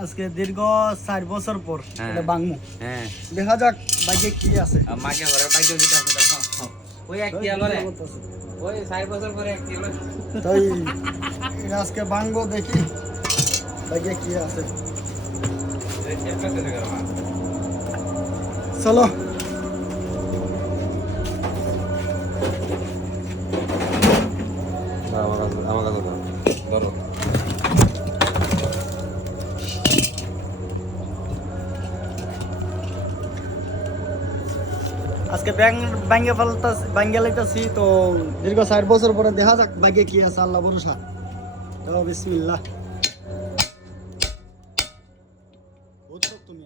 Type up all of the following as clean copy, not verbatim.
আজকে দীর্ঘ 4 বছর পর এটা বাংমু। হ্যাঁ দেখা যাক ভাগ্যে কি আছে। মাকে ঘরে পাইতে দিতে আছে ওই এক কি আলো রে ওই 4 বছর পরে এক কি আলো তাই এটা আজকে বাংবো, দেখি ভাগ্যে কি আছে। চলো আমার কাছে ধরো আজকে ব্যাঙ্গে লাইতাছি তো দীর্ঘ 4 বছর পরে দেখা যাক ভাগ্যে কি আছে, আল্লাহ ভরসা। তো বিসমিল্লাহ। বুঝছো তুমি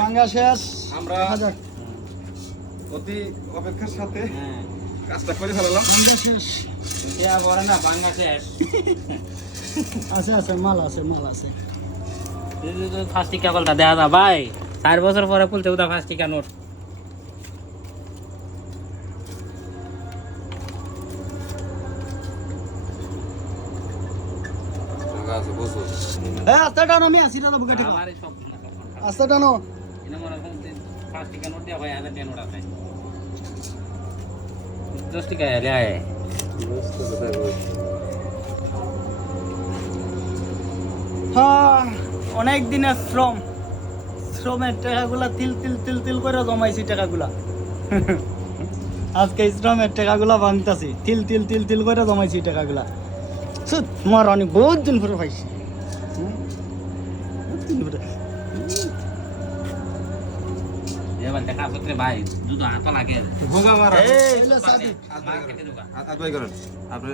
ভাঙ্গা শেষ, আমরা দেখা যাক। অতি অপেক্ষার সাথে কাজটা করে ফেলালাম। ভাঙ্গা শেষ না বাংলা শেষ আছে, আছে মাল আছে, মাল আছে। ফার্স্ট টিকা কলটা দেখা যা ভাই 4 বছর পরে খুলতে উদা ফার্স্ট টিকা নোট আস্তে টানো, আমি আসি দাদা বুকে ঠিক আমারই সব আস্তে টানো। এনে মনে ফার্স্ট টিকা নোট দিয়া ভাই 1000 নোট আছে 10 টিকা এলে আয় হ্যাঁ, অনেক দিনের শ্রমের টাকাগুলা তিল তিল তিল তিল করে জমাইছি টাকাগুলা। আজকে শ্রমের টাকাগুলা ভাঙতাছি, তিল তিল তিল তিল করে জমাইছি টাকাগুলা। তোমার অনেক বহুত দিন পরে পাইছি। এবার দেখা সত্রে ভাই দুটো হাত লাগে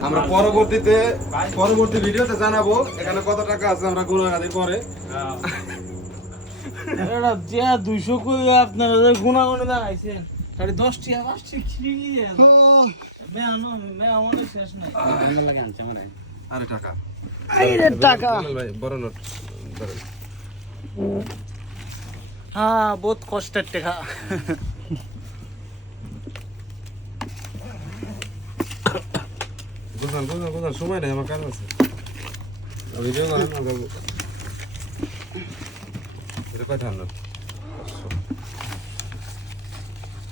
আমরা পরবর্তী ভিডিওতে জানাবো এখানে কত টাকা আছে, আমরা গুণাগাদি পরে। 200 কই আপনারা গুণাগুণে জানাইছেন, 10 টাকা 5 টাকা কি শেষ নাই। লাগে আনছে আমার আরে টাকা আইরে টাকা, ভাই বড় নোট ধরেন। হ্যাঁ বহুত কষ্টের টাকা। বুঝান সময় নেই, আমার কাজ আছে। ভিডিও এটা কয়টা